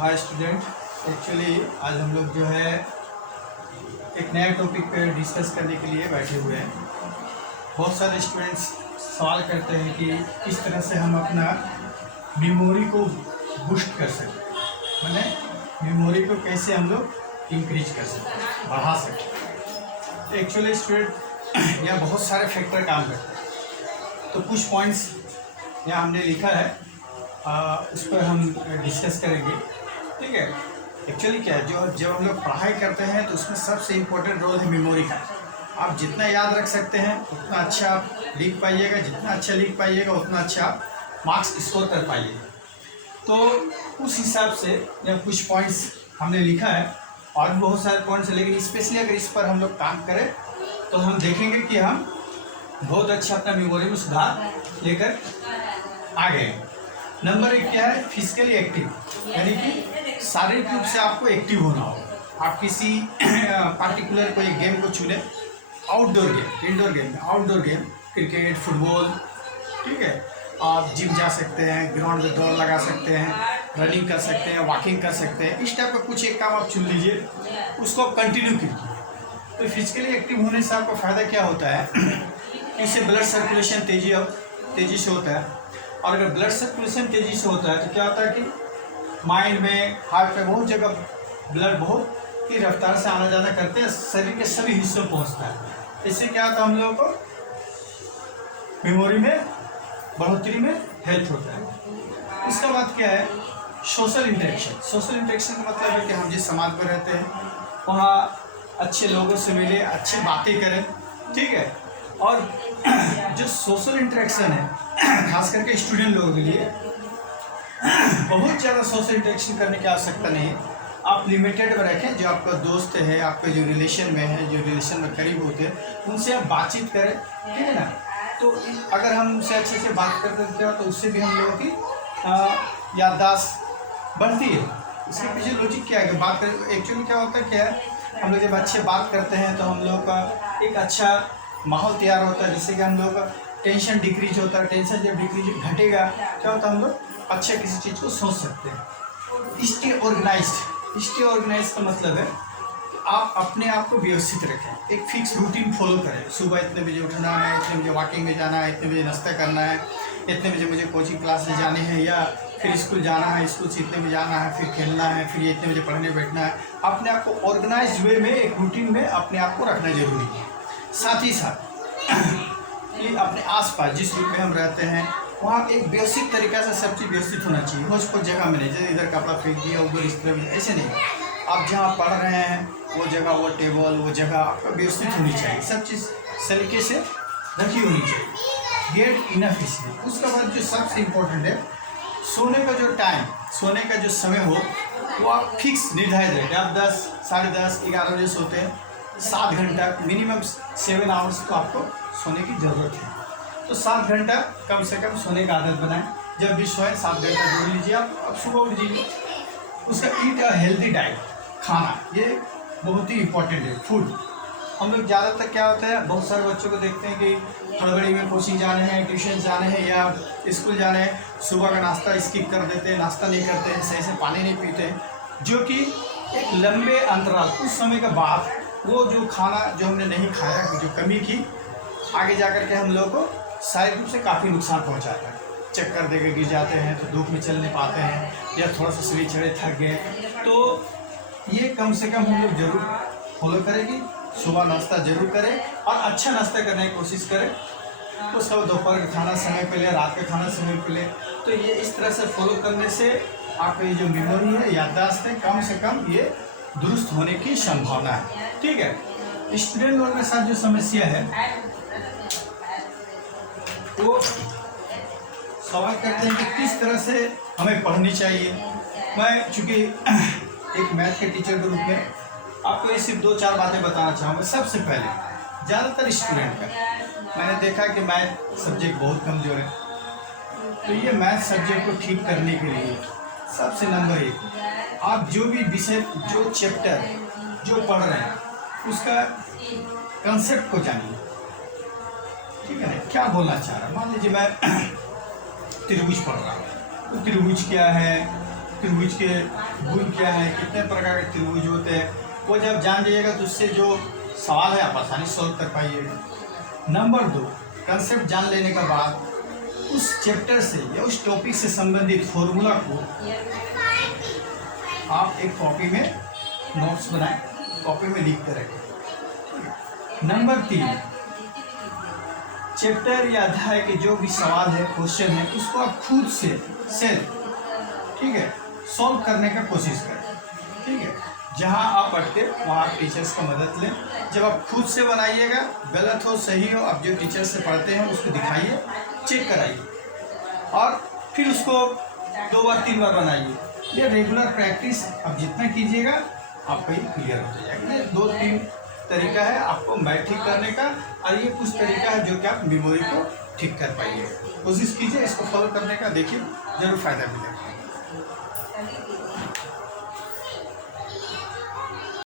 Hi student. Actually आज हम लोग जो है एक नया टॉपिक पे डिस्कस करने के लिए बैठे हुए हैं। बहुत सारे स्टूडेंट्स सवाल करते हैं कि किस तरह से हम अपना मेमोरी को बूस्ट कर सकते हैं, मैंने मेमोरी को कैसे हम लोग इंक्रीज कर सकते हैं, बढ़ा सकते हैं। एक्चुअली स्टूडेंट यहाँ बहुत सारे फैक्टर काम करते हैं, तो कुछ पॉइंट्स यहाँ हमने लिखा है, उस पर हम डिस्कस करेंगे। ठीक है। एक्चुअली क्या है, जब हम लोग पढ़ाई करते हैं तो उसमें सबसे इम्पोर्टेंट रोल है मेमोरी का। आप जितना याद रख सकते हैं उतना अच्छा आप लिख पाइएगा, जितना अच्छा लिख पाइएगा उतना अच्छा आप मार्क्स स्कोर कर पाइएगा। तो उस हिसाब से जब कुछ पॉइंट्स हमने लिखा है, और भी बहुत सारे पॉइंट्स हैं, लेकिन स्पेशली अगर इस पर हम लोग काम करें तो हम देखेंगे कि हम बहुत अच्छा अपना मेमोरी में सुधार लेकर आ गए। नंबर 1 क्या है, फिजिकली एक्टिव, यानी कि शारीरिक रूप से आपको एक्टिव होना होगा। आप किसी पार्टिकुलर कोई गेम को चुने, outdoor game, indoor game, outdoor game, cricket, football, ठीक है। आप जिम जा सकते हैं, ग्राउंड में दौड़ लगा सकते हैं, रनिंग कर सकते हैं, वॉकिंग कर सकते हैं। इस टाइप का कुछ एक काम आप चुन लीजिए, उसको आप कंटिन्यू कीजिए। तो फिजिकली एक्टिव होने से आपको फ़ायदा क्या होता है, इससे ब्लड सर्कुलेशन तेज़ी से होता है। और अगर ब्लड सर्कुलेशन तेज़ी से होता है तो क्या होता है कि माइंड में, हार्ट में बहुत जगह ब्लड बहुत ही रफ्तार से आना जाना करते हैं, शरीर के सभी हिस्सों में पहुँचता है। इससे क्या होता है, हम लोगों को मेमोरी में बढ़ोतरी में हेल्प होता है। उसके बाद क्या है, सोशल इंटरेक्शन। सोशल इंटरेक्शन का मतलब है कि हम जिस समाज में रहते हैं वहाँ अच्छे लोगों से मिले, अच्छी बातें करें, ठीक है। और जो सोशल इंटरेक्शन है, खास करके स्टूडेंट लोगों के लिए बहुत ज़्यादा सोशल इंटरेक्शन करने की आवश्यकता नहीं है। आप लिमिटेड में रखें। जो आपका दोस्त है, आपके जो रिलेशन में है, जो रिलेशन में करीब होते हैं, उनसे आप बातचीत करें, ठीक है ना। तो अगर हम उनसे अच्छे से बात करते हैं तो उससे भी हम लोगों की याददाश्त बढ़ती है। इसके पीछे लॉजिक क्या है कि बात करें, एक्चुअली क्या होता है, क्या है, हम लोग जब अच्छे बात करते हैं तो हम लोगों का एक अच्छा माहौल तैयार होता है, जिससे कि हम लोगों का टेंशन डिक्रीज होता है। टेंशन जब डिक्रीज घटेगा क्या होता है, हम लोग अच्छे किसी चीज़ को सोच सकते हैं। स्टे ऑर्गेनाइज का मतलब है कि आप अपने आप को व्यवस्थित रखें, एक फिक्स रूटीन फॉलो करें। सुबह इतने बजे उठना है, इतने बजे वॉकिंग में जाना है, इतने बजे नाश्ता करना है, इतने बजे मुझे कोचिंग क्लासेस जाने हैं, या फिर स्कूल जाना है, स्कूल से इतने बजे आना है, फिर खेलना है, फिर ये इतने बजे पढ़ने बैठना है। अपने आप को ऑर्गेनाइज वे में, एक रूटीन में अपने आप को रखना जरूरी है। साथ ही साथ कि अपने आसपास जिस रूप में हम रहते हैं वहाँ एक व्यवस्थित तरीक़ा से सब चीज़ व्यवस्थित होना चाहिए। मुझको जगह में नहीं, जैसे इधर कपड़ा फेंक दिया, उधर इस तरह, ऐसे नहीं। आप जहाँ पढ़ रहे हैं वो जगह, वो टेबल, वो जगह आपका व्यवस्थित होनी चाहिए, सब चीज़ सलीके से रखी होनी चाहिए। Get enough sleep. उसके बाद जो सबसे इम्पोर्टेंट है, सोने का जो टाइम, सोने का जो समय हो वो आप फिक्स निर्धारित रखें। आप 10, साढ़े 10, 11 बजे सोते हैं, 7 घंटा, मिनिमम 7 आवर्स तो आपको सोने की ज़रूरत है। तो 7 घंटा कम से कम सोने का आदत बनाएं। जब भी सोएं 7 घंटा जोड़ लीजिए। आप सुबह उठ जाइए। उसका ईट अ हेल्दी डाइट, खाना, ये बहुत ही इम्पोर्टेंट है। फूड, हम लोग ज़्यादातर क्या होता है, बहुत सारे बच्चों को देखते हैं कि हड़बड़ी में कोचिंग जाने हैं, ट्यूशन जाने हैं या स्कूल जाने हैं, सुबह का नाश्ता स्किप कर देते हैं, नाश्ता नहीं करते हैं, सही से पानी नहीं पीते हैं, जो कि एक लंबे अंतराल, कुछ समय के बाद वो जो खाना जो हमने नहीं खाया, जो कमी की, आगे जाकर के हम लोगों को शारीरिक रूप से काफ़ी नुकसान पहुंचाता है। चक्कर दे के गिर जाते हैं, तो धूप में चल नहीं पाते हैं, या थोड़ा सा शरीर चढ़े थक गए। तो ये कम से कम हम लोग जरूर फॉलो करेंगे। सुबह नाश्ता जरूर करें और अच्छा नाश्ता करने की कोशिश करें। तो सब दोपहर का खाना समय पे लें, रात का खाना समय पे लें। तो ये इस तरह से फॉलो करने से आपकी जो मेमोरी है, याददाश्त है, कम से कम ये दुरुस्त होने की संभावना है। ठीक है। स्टूडेंट लोगों के साथ जो समस्या है वो सवाल करते हैं कि किस तरह से हमें पढ़नी चाहिए। मैं चूँकि एक मैथ के टीचर के रूप में आपको ये सिर्फ 2-4 बातें बताना चाहूँगा। सबसे पहले, ज़्यादातर स्टूडेंट का मैंने देखा कि मैथ सब्जेक्ट बहुत कमज़ोर है। तो ये मैथ सब्जेक्ट को ठीक करने के लिए सबसे नंबर 1, आप जो भी विषय, जो चैप्टर जो पढ़ रहे हैं उसका कंसेप्ट को जानिए, ठीक है ना। क्या बोलना चाह रहा है, मान लीजिए मैं त्रिभुज पढ़ रहा हूँ, तो त्रिभुज क्या है, त्रिभुज के गुण क्या है, कितने प्रकार के त्रिभुज होते हैं, वो जब जान जाइएगा तो उससे जो सवाल है आप आसानी से सॉल्व कर पाइएगा। नंबर 2, कंसेप्ट जान लेने के बाद उस चैप्टर से या उस टॉपिक से संबंधित फॉर्मूला को आप एक कॉपी में नोट्स बनाएं, कॉपी में लिख कर रखें। नंबर 3, चैप्टर या अध्याय के जो भी सवाल है, क्वेश्चन है, उसको आप खुद से सेल्फ, ठीक है, सॉल्व करने का कोशिश करें। ठीक है, जहां आप पढ़ते वहां आप टीचर्स का मदद लें। जब आप खुद से बनाइएगा, गलत हो सही हो, आप जो टीचर से पढ़ते हैं उसको दिखाइए, चेक कराइए और फिर उसको 2 बार 3 बार बनाइए। ये रेगुलर प्रैक्टिस आप जितना कीजिएगा आपका ये क्लियर हो जाएगा। ये 2-3 तरीका है आपको मैथ ठीक करने का, और ये कुछ तरीका है जो कि आप मेमोरी को ठीक कर पाइए। कोशिश कीजिए इसको फॉलो करने का, देखिए जरूर फायदा मिलेगा।